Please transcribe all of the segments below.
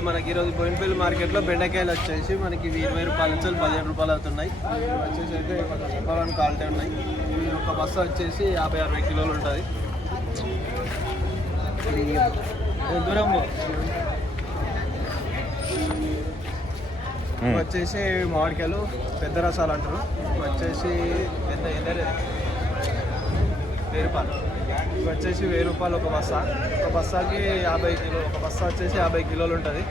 ఇది మనకి ఈరోజు బోయినపల్లి మార్కెట్లో బెండకాయలు వచ్చేసి మనకి 20 రూపాయల నుంచి 15 రూపాయలు అవుతున్నాయి. వచ్చేసి అయితే చెప్పాలని క్వాలిటీ ఉన్నాయి. ఒక బస్సు వచ్చేసి 50-60 కిలోలు ఉంటుంది. దూరం వచ్చేసి మామిడికాయలు పెద్ద రసాలు అంటారు. వచ్చేసి పెద్ద 1000 రూపాయలు. వచ్చేసి 1000 రూపాయలు ఒక బస్సా. ఒక బస్సాకి 50 కిలో. ఒక బస్సా వచ్చేసి 50 కిలోలు ఉంటుంది.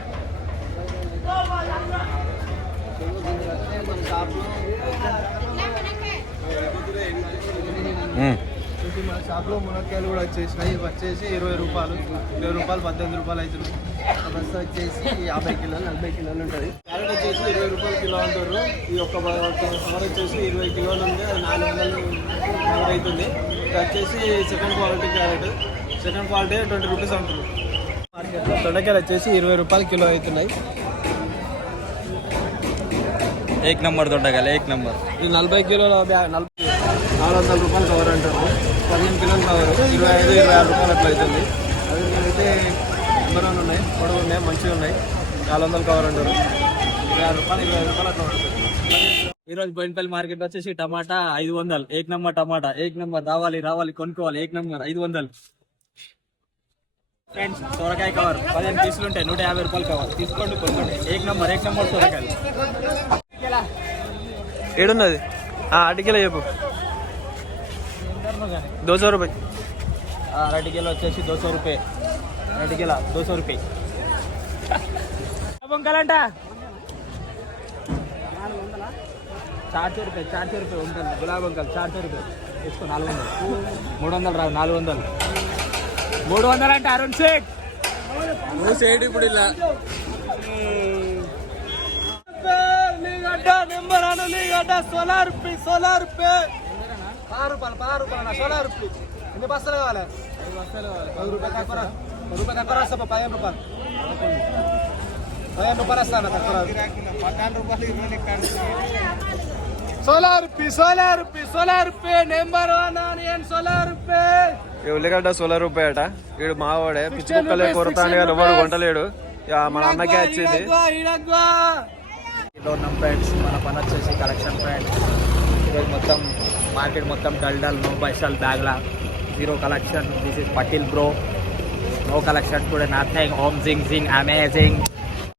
మన షాప్లో మునక్కాయలు కూడా వచ్చేసినాయి. ఇవి వచ్చేసి 20 రూపాయలు, 20 రూపాయలు, 18 రూపాయలు అవుతున్నాయి. ఒక బస్సా వచ్చేసి 50 కిలోలు, 40 కిలోలు ఉంటుంది. క్యారెట్ వచ్చేసి 20 రూపాయలు కిలో అంటారు. ఈ ఒక్క కవర్ వచ్చేసి 20 కిలోలు ఉంది. అది 400 కవర్ అవుతుంది. ఇది వచ్చేసి second quality carrot. Second quality 20 rupees అంటారు. మార్కెట్లో దొండకాయలు వచ్చేసి 20 రూపాయలు కిలో అవుతున్నాయి. ఏక్ నంబర్ దొండకాయలు, ఏక్ నంబర్. ఇది 40 కిలోల 400 రూపాయలు కవర్ అంటారు. 15 కిలోలు కవర్ 25-26 రూపాయలు అట్లా అవుతుంది. అది అయితే నెంబర్ 1 ఉన్నాయి, పొడవు ఉన్నాయి, మంచిగా ఉన్నాయి. 400 కవర్ అంటారు. 26 రూపాయలు, 25 రూపాయలు అట్లా ఉంటుంది. ఈరోజు బోయినపల్లి మార్కెట్ వచ్చేసి టమాటా 500, ఏక్ నంబర్ టమాటా, ఏక్ నంబర్. రావాలి కొనుక్కోవాలి, ఏక్ నంబర్ 500. ఫ్రెండ్స్, సొరకాయ కవర్ 15 పీసులు ఉంటాయి, 150 రూపాయలు కవర్. తీసుకోండి, కొనుక్కోండి. ఏక్ నంబర్ సొరకాయలు. ఏడున్నది అరటికిలో చెప్పు. 200 రూపాయలు. అరటికిలో వచ్చేసి 200 రూపాయ. అరటికిలో 200 రూపాయ. వంకాలంట 400 రూపాయ. 400 రూపాయ వంకాలు, గులాబీ వంకాలు 400 రూపాయ. తీసుకో 400. 300 రావు, 400. 300 అంటే అరుణ్ సేట్. నువ్వు సేట్ ఇప్పుడు ఇలా నెంబర్ అను. లీగడ్డ 16 రూపాయ. 16 రూపాయ. 16 రూపాయలు. 16 రూపాయలు. ఎన్ని బస్తాలు కావాలి? 10 బస్తాలు కావాలి. 10 రూపాయలు తక్కువ. 10 రూపాయలు తక్కువ రాస్తా. 15 రూపాయలు. 15 రూపాయలు వస్తాను తక్కువ. 15 రూపాయలు. 16 రూపాయ. 16 రూపాయ. 16 రూపాయ. నెంబర్ 1 ఆనియన్ 16 రూపాయ. ఉల్లిగడ్డ 16 రూపాయ అట. వీడు మావాడే పిచ్చి కుక్కలే కొరతాను కానీ ఎవరు కొంటలేడు. మన అన్నకే వచ్చింది. ఉన్నాం ఫ్రెండ్స్. మన పని వచ్చేసి కలెక్షన్ ఫ్రెండ్స్. ఈరోజు మొత్తం మార్కెట్ మొత్తం డల్ నో బైస్టాల్ బ్యాగ్లా, 0 కలెక్షన్. దిస్ ఇస్ పటిల్ bro. No collection today, nothing. ఓం జింగ్ అమేజింగ్.